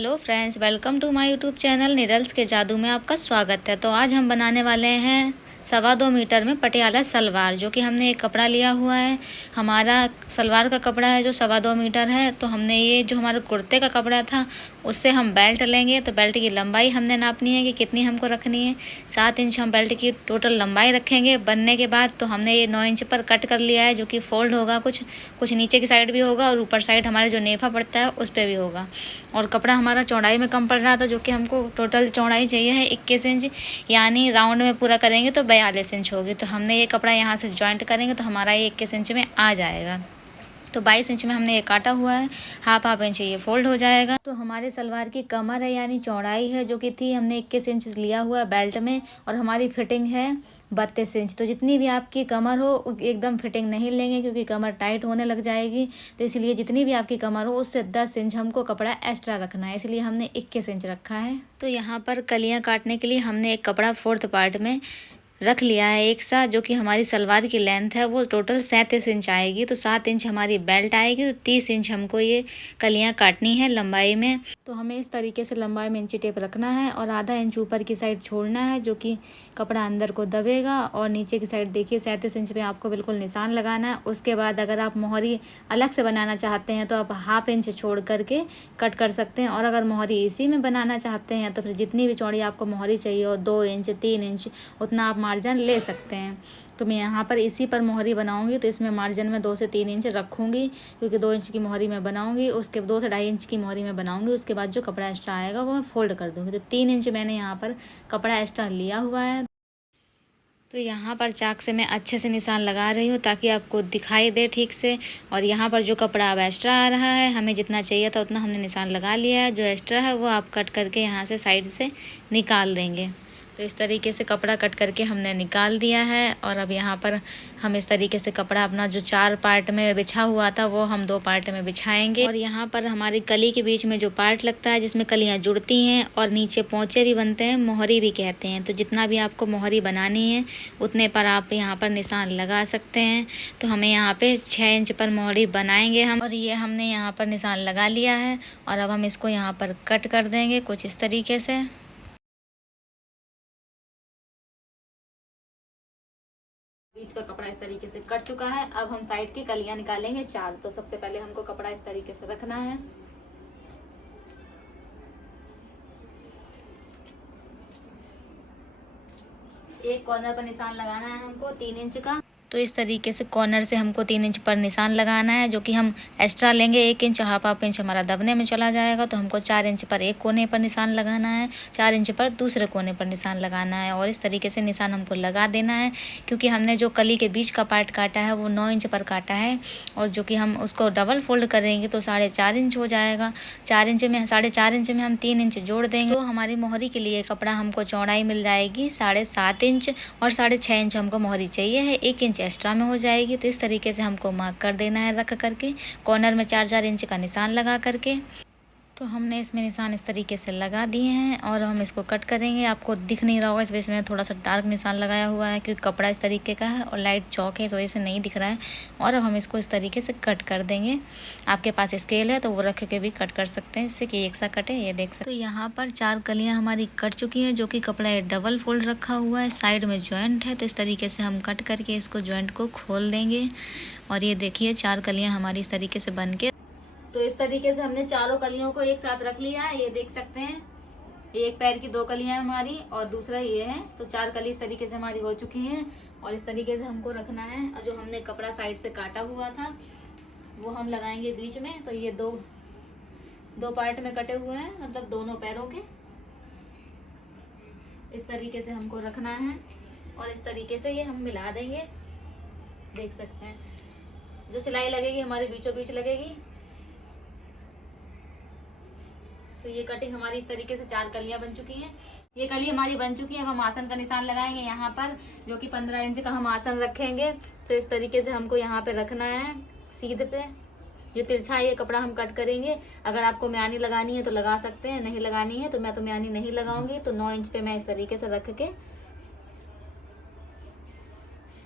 Hello friends, welcome to my YouTube channel निरल्स के जादू में आपका स्वागत है। तो आज हम बनाने वाले हैं 2.25 मीटर में पटियाला सलवार, जो कि हमने एक कपड़ा लिया हुआ है। हमारा सलवार का कपड़ा है जो 2.25 मीटर है। तो हमने ये जो हमारे कुर्ते का कपड़ा था उससे हम बेल्ट लेंगे। तो बेल्ट की लंबाई हमने नापनी है कि कितनी हमको रखनी है। 7 इंच हम बेल्ट की टोटल लंबाई रखेंगे। बनने के बाद तो हमने ये 9 इंच पर कट कर लिया है, जो कि फोल्ड होगा, कुछ नीचे की साइड भी होगा और ऊपर साइड हमारे जो नेफा पड़ता है उस पर भी होगा। और कपड़ा हमारा चौड़ाई में कम पड़ रहा था, जो कि हमको टोटल चौड़ाई चाहिए है 21 इंच, यानी राउंड में पूरा करेंगे तो 42 इंच होगी। तो हमने ये कपड़ा यहाँ से जॉइंट करेंगे तो हमारा ये 21 इंच में आ जाएगा। तो 22 इंच में हमने ये काटा हुआ है, हाफ इंच ये फोल्ड हो जाएगा। तो हमारे सलवार की कमर है यानी चौड़ाई है जो कि थी, हमने 21 इंच लिया हुआ है बेल्ट में, और हमारी फिटिंग है 32 इंच। तो जितनी भी आपकी कमर हो एकदम फिटिंग नहीं लेंगे, क्योंकि कमर टाइट होने लग जाएगी। तो इसलिए जितनी भी आपकी कमर हो उससे 10 इंच हमको कपड़ा एक्स्ट्रा रखना है, इसलिए हमने 21 इंच रखा है। तो यहाँ पर कलियाँ काटने के लिए हमने एक कपड़ा 4th पार्ट में रख लिया है एक साथ, जो कि हमारी सलवार की लेंथ है वो टोटल 37 इंच आएगी। तो 7 इंच हमारी बेल्ट आएगी, तो 30 इंच हमको ये कलियां काटनी है लंबाई में। तो हमें इस तरीके से लंबाई में इंची टेप रखना है और आधा इंच ऊपर की साइड छोड़ना है, जो कि कपड़ा अंदर को दबेगा। और नीचे की साइड देखिए 37 इंच पे आपको बिल्कुल निशान लगाना है। उसके बाद अगर आप मोहरी अलग से बनाना चाहते हैं तो आप हाफ इंच छोड़ करके कट कर सकते हैं, और अगर मोहरी इसी में बनाना चाहते हैं तो फिर जितनी भी चौड़ी आपको मोहरी चाहिए हो, 2 इंच 3 इंच उतना आप मार्जिन ले सकते हैं। तो मैं यहाँ पर इसी पर मोहरी बनाऊंगी, तो इसमें मार्जिन में 2 से 3 इंच रखूंगी, क्योंकि 2 इंच की मोहरी में बनाऊंगी, उसके 2 से 2.5 इंच की मोहरी में बनाऊंगी। उसके बाद जो कपड़ा एक्स्ट्रा आएगा वो मैं फोल्ड कर दूंगी। तो 3 इंच मैंने यहाँ पर कपड़ा एक्स्ट्रा लिया हुआ है। तो यहाँ पर चाक से मैं अच्छे से निशान लगा रही हूँ ताकि आपको दिखाई दे ठीक से। और यहाँ पर जो कपड़ा अब एक्स्ट्रा आ रहा है, हमें जितना चाहिए था उतना हमने निशान लगा लिया है। जो एक्स्ट्रा है वो आप कट करके यहाँ से साइड से निकाल देंगे। तो इस तरीके से कपड़ा कट करके हमने निकाल दिया है। और अब यहाँ पर हम इस तरीके से कपड़ा अपना जो 4 पार्ट में बिछा हुआ था वो हम 2 पार्ट में बिछाएंगे। और यहाँ पर हमारी कली के बीच में जो पार्ट लगता है जिसमें कलियाँ जुड़ती हैं और नीचे पोंचे भी बनते हैं, मोहरी भी कहते हैं। तो जितना भी आपको मोहरी बनानी है उतने पर आप यहाँ पर निशान लगा सकते हैं। तो हमें यहाँ पे 6 इंच पर मोहरी बनाएंगे हम, और ये हमने यहाँ पर निशान लगा लिया है। और अब हम इसको यहाँ पर कट कर देंगे कुछ इस तरीके से। बीच का कपड़ा इस तरीके से कट चुका है। अब हम साइड की कलियां निकालेंगे 4। तो सबसे पहले हमको कपड़ा इस तरीके से रखना है। एक कॉर्नर पर निशान लगाना है हमको 3 इंच का। तो इस तरीके से कॉर्नर से हमको 3 इंच पर निशान लगाना है, जो कि हम एक्स्ट्रा लेंगे 1 इंच, हाफ इंच हमारा दबने में चला जाएगा। तो हमको 4 इंच पर एक कोने पर निशान लगाना है, 4 इंच पर दूसरे कोने पर निशान लगाना है, और इस तरीके से निशान हमको लगा देना है। क्योंकि हमने जो कली के बीच का पार्ट काटा है वो 9 इंच पर काटा है, और जो कि हम उसको डबल फोल्ड करेंगे तो 4.5 इंच हो जाएगा। 4 इंच में 4.5 इंच में हम 3 इंच जोड़ देंगे, तो हमारी मोहरी के लिए कपड़ा हमको चौड़ाई मिल जाएगी 7.5 इंच, और 6.5 इंच हमको मोहरी चाहिए है, 1 इंच एक्स्ट्रा में हो जाएगी। तो इस तरीके से हमको मार्क कर देना है रख करके, कॉर्नर में 4-4 इंच का निशान लगा करके। तो हमने इसमें निशान इस तरीके से लगा दिए हैं, और हम इसको कट करेंगे। आपको दिख नहीं रहा होगा इस वजह से मैंने थोड़ा सा डार्क निशान लगाया हुआ है, क्योंकि कपड़ा इस तरीके का है और लाइट चौक है, इस वजह से नहीं दिख रहा है। और अब हम इसको इस तरीके से कट कर देंगे। आपके पास स्केल है तो वो रख के भी कट कर सकते हैं, इससे कि एक सा कटे, ये देख सकते। तो यहाँ पर 4 कलियाँ हमारी कट चुकी हैं, जो कि कपड़ा डबल फोल्ड रखा हुआ है, साइड में ज्वाइंट है। तो इस तरीके से हम कट करके इसको ज्वाइंट को खोल देंगे। और ये देखिए 4 कलियाँ हमारी इस तरीके से बन के, तो इस तरीके से हमने चारों कलियों को एक साथ रख लिया है। ये देख सकते हैं, एक पैर की 2 कलियां हैं हमारी और दूसरा ये है। तो 4 कली इस तरीके से हमारी हो चुकी हैं, और इस तरीके से हमको रखना है। और जो हमने कपड़ा साइड से काटा हुआ था वो हम लगाएंगे बीच में। तो ये दो पार्ट में कटे हुए हैं, मतलब दोनों पैरों के। इस तरीके से हमको रखना है, और इस तरीके से ये हम मिला देंगे। देख सकते हैं जो सिलाई लगेगी हमारे बीचों बीच लगेगी। तो ये कटिंग हमारी इस तरीके से 4 कलियां बन चुकी हैं। ये कली हमारी बन चुकी है। अब हम आसन का निशान लगाएंगे यहाँ पर, जो कि 15 इंच का हम आसन रखेंगे। तो इस तरीके से हमको यहाँ पे रखना है सीधे पे। जो तिरछा ये कपड़ा हम कट करेंगे। अगर आपको म्यानी लगानी है तो लगा सकते हैं, नहीं लगानी है तो मैं तो म्यानी नहीं लगाऊंगी। तो 9 इंच पे मैं इस तरीके से रख के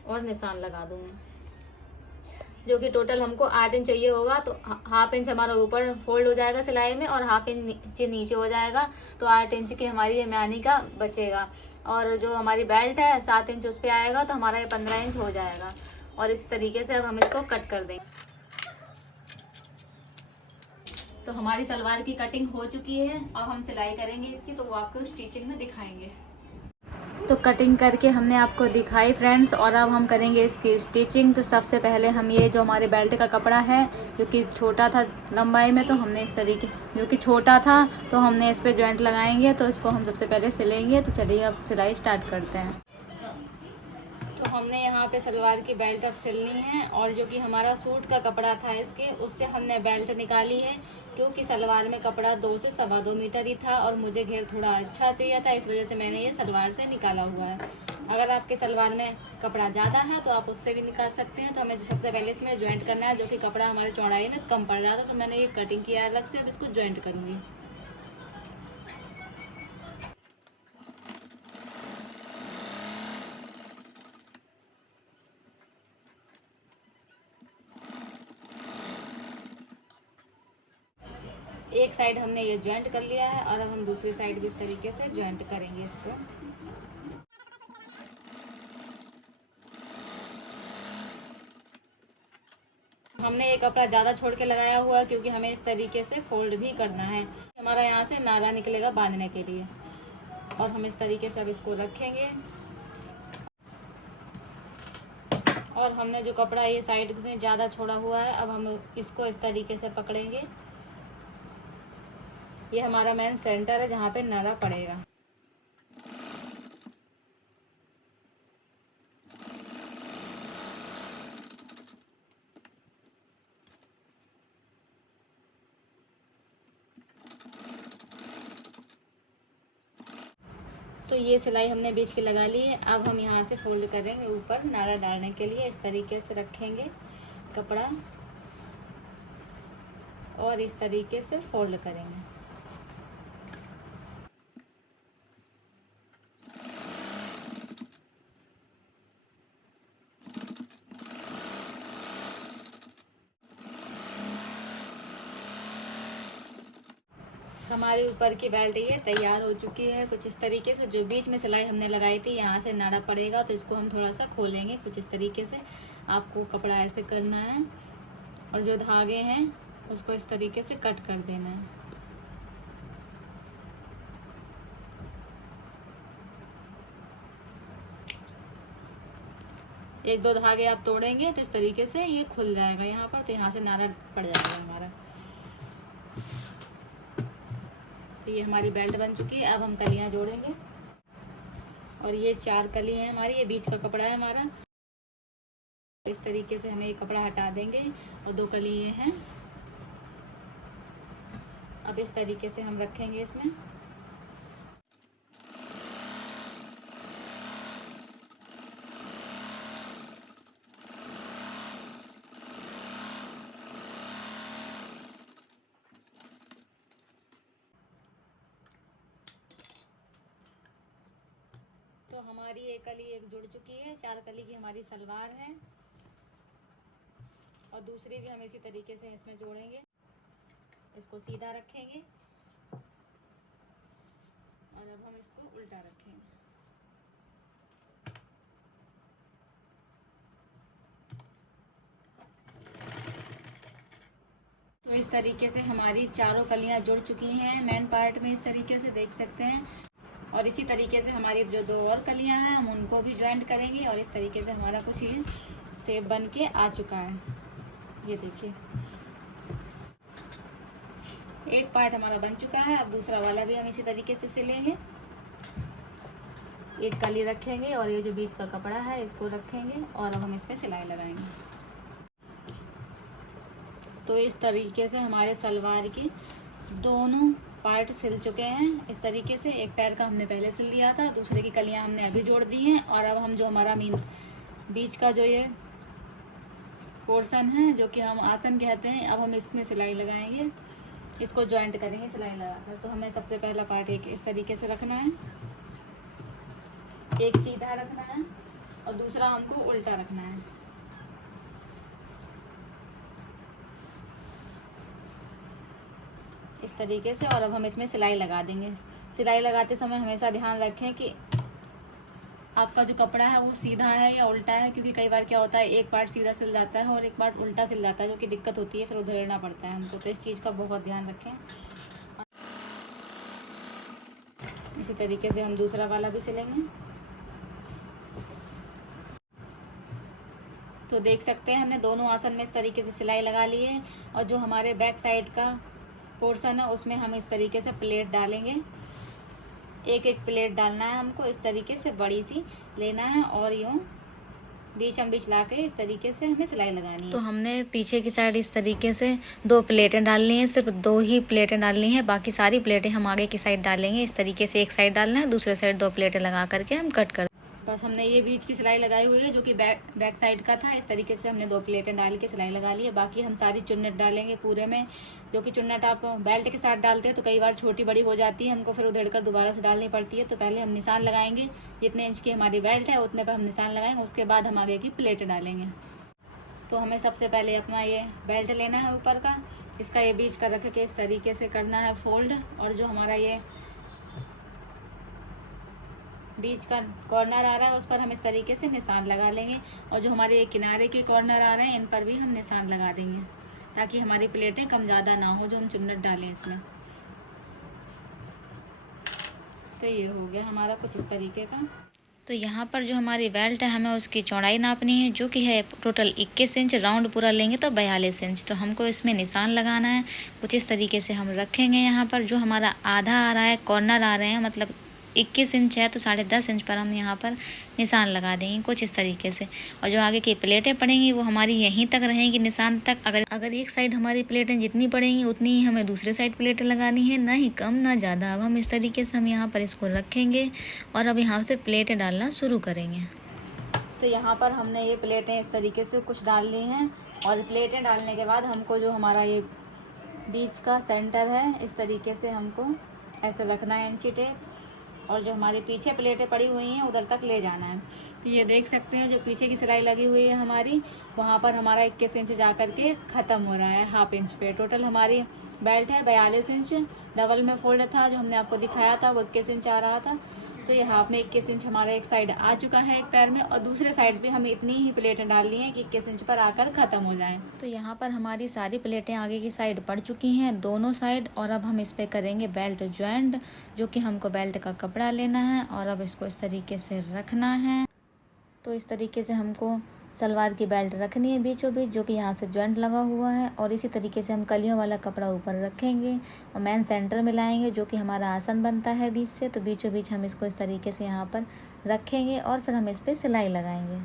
और निशान लगा दूंगी। जो कि टोटल हमको 8 इंच चाहिए होगा। तो हाफ इंच हमारा ऊपर फोल्ड हो जाएगा सिलाई में और हाफ इंच नीचे हो जाएगा। तो 8 इंच की हमारी ये म्यानी का बचेगा। और जो हमारी बेल्ट है 7 इंच उस पर आएगा, तो हमारा ये 15 इंच हो जाएगा। और इस तरीके से अब हम इसको कट कर देंगे। तो हमारी सलवार की कटिंग हो चुकी है। अब हम सिलाई करेंगे इसकी, तो वो आपको स्टिचिंग में दिखाएंगे। तो कटिंग करके हमने आपको दिखाई फ्रेंड्स, और अब हम करेंगे इसकी स्टिचिंग। तो सबसे पहले हम ये जो हमारे बेल्ट का कपड़ा है, जो कि छोटा था लंबाई में, तो हमने इस तरीके जो कि छोटा था, तो हमने इस पर जॉइंट लगाएंगे। तो इसको हम सबसे पहले सिलेंगे। तो चलिए अब सिलाई स्टार्ट करते हैं। तो हमने यहाँ पे सलवार की बेल्ट अब सिलनी है, और जो कि हमारा सूट का कपड़ा था इसके, उससे हमने बेल्ट निकाली है, क्योंकि सलवार में कपड़ा 2 से 2.25 मीटर ही था और मुझे घेर थोड़ा अच्छा चाहिए था, इस वजह से मैंने ये सलवार से निकाला हुआ है। अगर आपके सलवार में कपड़ा ज़्यादा है तो आप उससे भी निकाल सकते हैं। तो हमें सबसे पहले इसमें ज्वाइंट करना है, जो कि कपड़ा हमारे चौड़ाई में कम पड़ रहा था, तो मैंने ये कटिंग किया अलग से। अब इसको ज्वाइंट करूँगी। एक साइड हमने ये ज्वाइंट कर लिया है, और अब हम दूसरी साइड भी इस तरीके से ज्वाइंट करेंगे इसको। हमने ये कपड़ा ज़्यादा छोड़ के लगाया हुआ है, क्योंकि हमें इस तरीके से फोल्ड भी करना है। हमारा यहाँ से नारा निकलेगा बांधने के लिए, और हम इस तरीके से अब इसको रखेंगे। और हमने जो कपड़ा ये साइड में ज़्यादा छोड़ा हुआ है, अब हम इसको इस तरीके से पकड़ेंगे। ये हमारा मेन सेंटर है जहाँ पे नारा पड़ेगा। तो ये सिलाई हमने बीच की लगा ली है। अब हम यहाँ से फोल्ड करेंगे ऊपर नारा डालने के लिए। इस तरीके से रखेंगे कपड़ा और इस तरीके से फोल्ड करेंगे। हमारे ऊपर की बेल्ट ये तैयार हो चुकी है कुछ इस तरीके से। जो बीच में सिलाई हमने लगाई थी, यहाँ से नाड़ा पड़ेगा, तो इसको हम थोड़ा सा खोलेंगे कुछ इस तरीके से। आपको कपड़ा ऐसे करना है, और जो धागे हैं उसको इस तरीके से कट कर देना है। एक दो धागे आप तोड़ेंगे तो इस तरीके से ये खुल जाएगा यहाँ पर, तो यहाँ से नारा पड़ जाएगा हमारा। तो ये हमारी बेल्ट बन चुकी है। अब हम कलियाँ जोड़ेंगे, और ये 4 कली हैं हमारी, ये बीच का कपड़ा है हमारा। इस तरीके से हमें ये कपड़ा हटा देंगे, और 2 कली ये हैं। अब इस तरीके से हम रखेंगे इसमें। तो हमारी एक कली एक जुड़ चुकी है। 4 कली की हमारी सलवार है, और दूसरी भी हम इसी तरीके से इसमें जोड़ेंगे। इसको सीधा रखेंगे, और अब हम इसको उल्टा रखेंगे। तो इस तरीके से हमारी चारों कलियां जुड़ चुकी हैं मेन पार्ट में, इस तरीके से देख सकते हैं। और इसी तरीके से हमारी जो 2 और कलियां हैं हम उनको भी ज्वाइंट करेंगे, और इस तरीके से हमारा कुछ ये शेप बन के आ चुका है। ये देखिए, एक पार्ट हमारा बन चुका है। अब दूसरा वाला भी हम इसी तरीके से सिलेंगे। एक कली रखेंगे, और ये जो बीच का कपड़ा है इसको रखेंगे, और अब हम इस पर सिलाई लगाएंगे। तो इस तरीके से हमारे सलवार के दोनों पार्ट सिल चुके हैं। इस तरीके से एक पैर का हमने पहले सिल लिया था, दूसरे की कलियां हमने अभी जोड़ दी हैं। और अब हम जो हमारा मीन बीच का जो ये पोर्शन है, जो कि हम आसन कहते हैं, अब हम इसमें सिलाई लगाएंगे। इसको जॉइंट करेंगे सिलाई लगाकर। तो हमें सबसे पहला पार्ट एक इस तरीके से रखना है, एक सीधा रखना है, और दूसरा हमको उल्टा रखना है। इस तरीके से। और अब हम इसमें सिलाई लगा देंगे। सिलाई लगाते समय हमेशा ध्यान रखें कि आपका जो कपड़ा है वो सीधा है या उल्टा है, क्योंकि कई बार क्या होता है एक पार्ट सीधा सिल जाता है और एक पार्ट उल्टा सिल जाता है, जो कि दिक्कत होती है, फिर उधेड़ना पड़ता है हमको। तो इस चीज़ का बहुत ध्यान रखें। इसी तरीके से हम दूसरा वाला भी सिलेंगे। तो देख सकते हैं हमने दोनों आसन में इस तरीके से सिलाई लगा ली है। और जो हमारे बैक साइड का पोर्शन है उसमें हम इस तरीके से प्लेट डालेंगे। एक एक प्लेट डालना है हमको, इस तरीके से बड़ी सी लेना है और यूँ बीच ला के इस तरीके से हमें सिलाई लगानी है। तो हमने पीछे की साइड इस तरीके से 2 प्लेटें डालनी है, सिर्फ 2 ही प्लेटें डालनी है, बाकी सारी प्लेटें हम आगे की साइड डालेंगे। इस तरीके से एक साइड डालना है, दूसरे साइड 2 प्लेटें लगा करके हम कट कर। बस हमने ये बीच की सिलाई लगाई हुई है जो कि बैक साइड का था। इस तरीके से हमने 2 प्लेटें डाल के सिलाई लगा ली है। बाकी हम सारी चुन्नट डालेंगे पूरे में, जो कि चुन्नट आप बेल्ट के साथ डालते हैं तो कई बार छोटी बड़ी हो जाती है, हमको फिर उधेड़ कर दोबारा से डालनी पड़ती है। तो पहले हम निशान लगाएंगे, जितने इंच की हमारी बेल्ट है उतने पर हम निशान लगाएंगे, उसके बाद हम आगे की प्लेटें डालेंगे। तो हमें सबसे पहले अपना ये बेल्ट लेना है ऊपर का, इसका ये बीच का रख के इस तरीके से करना है फोल्ड। और जो हमारा ये बीच का कॉर्नर आ रहा है उस पर हम इस तरीके से निशान लगा लेंगे। और जो हमारे ये किनारे के कॉर्नर आ रहे हैं इन पर भी हम निशान लगा देंगे, ताकि हमारी प्लेटें कम ज़्यादा ना हो जो हम चुन्नट डालें इसमें। तो ये हो गया हमारा कुछ इस तरीके का। तो यहाँ पर जो हमारी बेल्ट है हमें उसकी चौड़ाई नापनी है, जो कि है टोटल 21 इंच। राउंड पूरा लेंगे तो 42 इंच। तो हमको इसमें निशान लगाना है कुछ इस तरीके से हम रखेंगे। यहाँ पर जो हमारा आधा आ रहा है, कॉर्नर आ रहे हैं, मतलब 21 इंच है तो 10.5 इंच पर हम यहाँ पर निशान लगा देंगे कुछ इस तरीके से। और जो आगे की प्लेटें पड़ेंगी वो हमारी यहीं तक रहेंगी निशान तक। अगर एक साइड हमारी प्लेटें जितनी पड़ेंगी उतनी ही हमें दूसरे साइड प्लेटें लगानी है, ना ही कम ना ज़्यादा। अब हम इस तरीके से हम यहाँ पर इसको रखेंगे और अब यहाँ से प्लेटें डालना शुरू करेंगे। तो यहाँ पर हमने ये प्लेटें इस तरीके से कुछ डाल ली हैं। और प्लेटें डालने के बाद हमको जो हमारा ये बीच का सेंटर है इस तरीके से हमको ऐसे रखना है इंची टेप, और जो हमारे पीछे प्लेटें पड़ी हुई हैं उधर तक ले जाना है। तो ये देख सकते हैं जो पीछे की सिलाई लगी हुई है हमारी, वहाँ पर हमारा 21 इंच जा कर के ख़त्म हो रहा है हाफ इंच पे। टोटल हमारी बेल्ट है 42 इंच। डबल में फोल्ड था जो हमने आपको दिखाया था वो 21 इंच आ रहा था। तो ये हाफ में 21 इंच हमारा एक साइड आ चुका है एक पैर में, और दूसरे साइड भी हमें इतनी ही प्लेटें डालनी है कि 21 इंच पर आकर ख़त्म हो जाए। तो यहाँ पर हमारी सारी प्लेटें आगे की साइड पड़ चुकी हैं दोनों साइड। और अब हम इस पे करेंगे बेल्ट जॉइंट, जो कि हमको बेल्ट का कपड़ा लेना है और अब इसको इस तरीके से रखना है। तो इस तरीके से हमको सलवार की बेल्ट रखनी है बीचों बीच, जो कि यहाँ से जॉइंट लगा हुआ है। और इसी तरीके से हम कलियों वाला कपड़ा ऊपर रखेंगे और मेन सेंटर में लाएंगे, जो कि हमारा आसन बनता है बीच से। तो बीचों बीच हम इसको इस तरीके से यहाँ पर रखेंगे और फिर हम इस पर सिलाई लगाएंगे।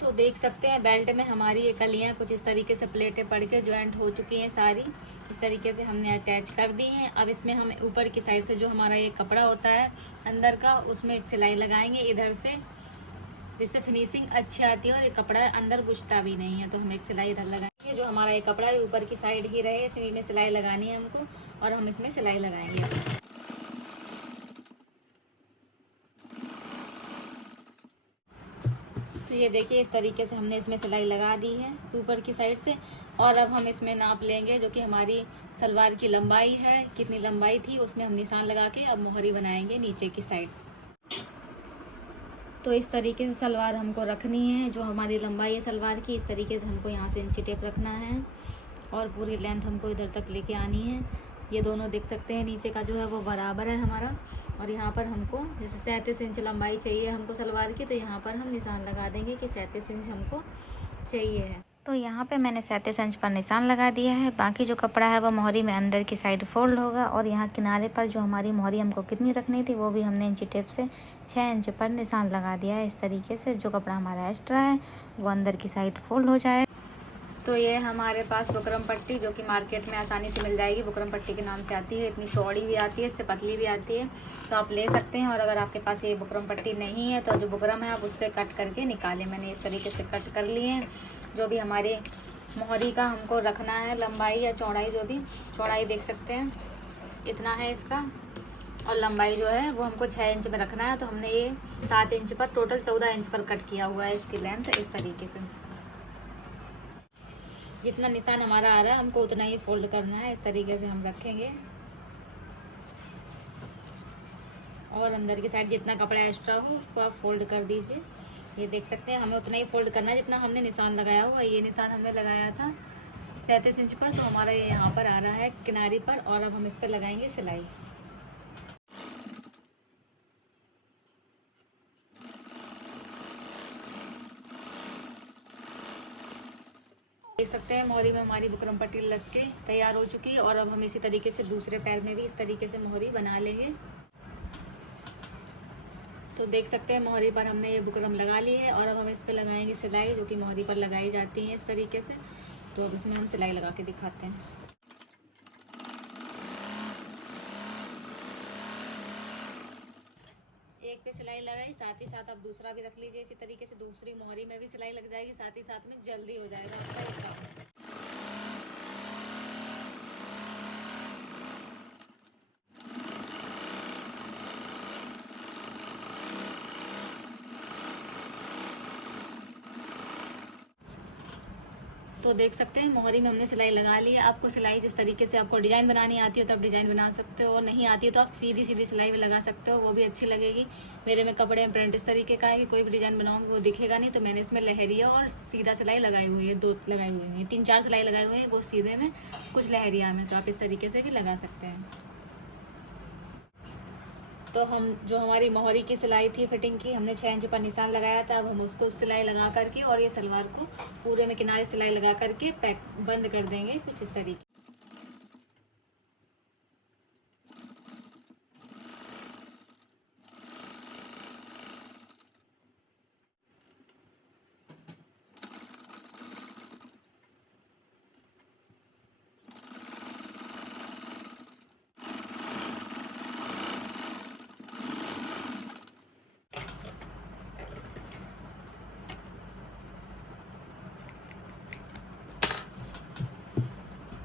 तो देख सकते हैं बेल्ट में हमारी ये कलियाँ कुछ इस तरीके से प्लेटें पड़ के ज्वाइंट हो चुकी हैं सारी। इस तरीके से हमने अटैच कर दी हैं। अब इसमें हम ऊपर की साइड से जो हमारा ये कपड़ा होता है अंदर का, उसमें एक सिलाई लगाएंगे इधर से, जिससे फिनिशिंग अच्छी आती है और ये कपड़ा अंदर घुसता भी नहीं है। तो हम एक सिलाई इधर लगाएंगे, जो हमारा ये कपड़ा है ऊपर की साइड ही रहे, इसी में सिलाई लगानी है हमको और हम इसमें सिलाई लगाएंगे। तो ये देखिए इस तरीके से हमने इसमें सिलाई लगा दी है ऊपर की साइड से। और अब हम इसमें नाप लेंगे, जो कि हमारी सलवार की लंबाई है, कितनी लंबाई थी उसमें हम निशान लगा के अब मोहरी बनाएंगे नीचे की साइड। तो इस तरीके से सलवार हमको रखनी है, जो हमारी लंबाई है सलवार की, इस तरीके से हमको यहाँ से इंची टेप रखना है और पूरी लेंथ हमको इधर तक लेके आनी है। ये दोनों देख सकते हैं नीचे का जो है वो बराबर है हमारा। और यहाँ पर हमको जैसे 37 इंच लंबाई चाहिए हमको सलवार की, तो यहाँ पर हम निशान लगा देंगे कि 37 इंच हमको चाहिए है। तो यहाँ पे मैंने 37 इंच पर निशान लगा दिया है। बाकी जो कपड़ा है वो मोहरी में अंदर की साइड फोल्ड होगा। और यहाँ किनारे पर जो हमारी मोहरी हमको कितनी रखनी थी वो भी हमने इंची टेप से 6 इंच पर निशान लगा दिया है। इस तरीके से जो कपड़ा हमारा एक्स्ट्रा है वो अंदर की साइड फोल्ड हो जाए। तो ये हमारे पास बुकरम पट्टी, जो कि मार्केट में आसानी से मिल जाएगी, बुकरम पट्टी के नाम से आती है। इतनी चौड़ी भी आती है, इससे पतली भी आती है, तो आप ले सकते हैं। और अगर आपके पास ये बुकरम पट्टी नहीं है तो जो बुकरम है आप उससे कट करके निकालें। मैंने इस तरीके से कट कर लिए हैं। जो भी हमारे मोहरी का हमको रखना है लंबाई या चौड़ाई, जो भी चौड़ाई देख सकते हैं इतना है इसका। और लंबाई जो है वो हमको 6 इंच में रखना है, तो हमने ये 7 इंच पर टोटल 14 इंच पर कट किया हुआ है इसकी लेंथ। इस तरीके से जितना निशान हमारा आ रहा है हमको उतना ही फोल्ड करना है। इस तरीके से हम रखेंगे और अंदर की साइड जितना कपड़ा एक्स्ट्रा हो उसको आप फोल्ड कर दीजिए। ये देख सकते हैं हमें उतना ही फोल्ड करना है जितना हमने निशान लगाया हुआ। ये निशान हमने लगाया था 37 इंच पर, तो हमारा ये यहाँ पर आ रहा है किनारी पर। और अब हम इस पर लगाएंगे सिलाई। देख सकते हैं मोहरी में हमारी बुकरम पट्टी लग के तैयार हो चुकी है। और अब हम इसी तरीके से दूसरे पैर में भी इस तरीके से मोहरी बना लेंगे। तो देख सकते हैं मोहरी पर हमने ये बुकरम लगा ली है और अब हम इस पर लगाएंगे सिलाई, जो कि मोहरी पर लगाई जाती है इस तरीके से। तो अब इसमें हम सिलाई लगा के दिखाते हैं। एक पे सिलाई लगाई, साथ ही साथ आप दूसरा भी रख लीजिए इसी तरीके से। दूसरी मोहरी में भी सिलाई लग जाएगी, साथ ही साथ में जल्दी हो जाएगा आपका ये काम। तो देख सकते हैं मोहरी में हमने सिलाई लगा ली है। आपको सिलाई जिस तरीके से आपको डिज़ाइन बनानी आती हो तो आप डिज़ाइन बना सकते हो, नहीं आती तो आप सीधी सीधी सिलाई भी लगा सकते हो, वो भी अच्छी लगेगी। मेरे में कपड़े में प्रिंट इस तरीके का है कि कोई भी डिज़ाइन बनाऊंगी वो दिखेगा नहीं, तो मैंने इसमें लहरिया और सीधा सिलाई लगाई हुई है। 2 लगाई हुई है, 3-4 सिलाई लगाई हुई है, वो सीधे में कुछ लहरिया में। तो आप इस तरीके से भी लगा सकते हैं। तो हम जो हमारी मोहरी की सिलाई थी फिटिंग की, हमने 6 इंच पर निशान लगाया था। अब हम उसको सिलाई लगा करके और ये सलवार को पूरे में किनारे सिलाई लगा करके पैक बंद कर देंगे कुछ इस तरीके।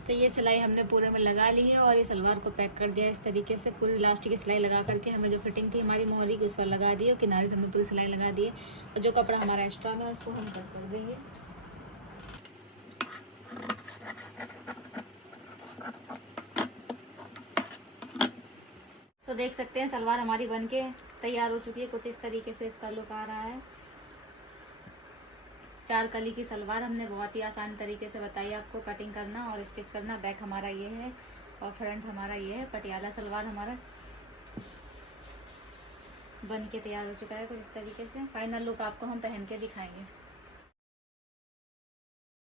तो ये सिलाई हमने पूरे में लगा ली है और ये सलवार को पैक कर दिया इस तरीके से। पूरी लास्ट की सिलाई लगा करके हमें जो फिटिंग थी हमारी मोहरी की उस पर लगा दी है और किनारे से हमने पूरी सिलाई लगा दी है। और जो कपड़ा हमारा एक्स्ट्रा में उसको हम कट कर देंगे। तो देख सकते हैं सलवार हमारी बनके तैयार हो चुकी है। कुछ इस तरीके से इसका लुक आ रहा है। 4 कली की सलवार हमने बहुत ही आसान तरीके से बताई आपको कटिंग करना और स्टिच करना। बैक हमारा ये है और फ्रंट हमारा ये है। पटियाला सलवार हमारा बन के तैयार हो चुका है कुछ इस तरीके से। फाइनल लुक आपको हम पहन के दिखाएंगे।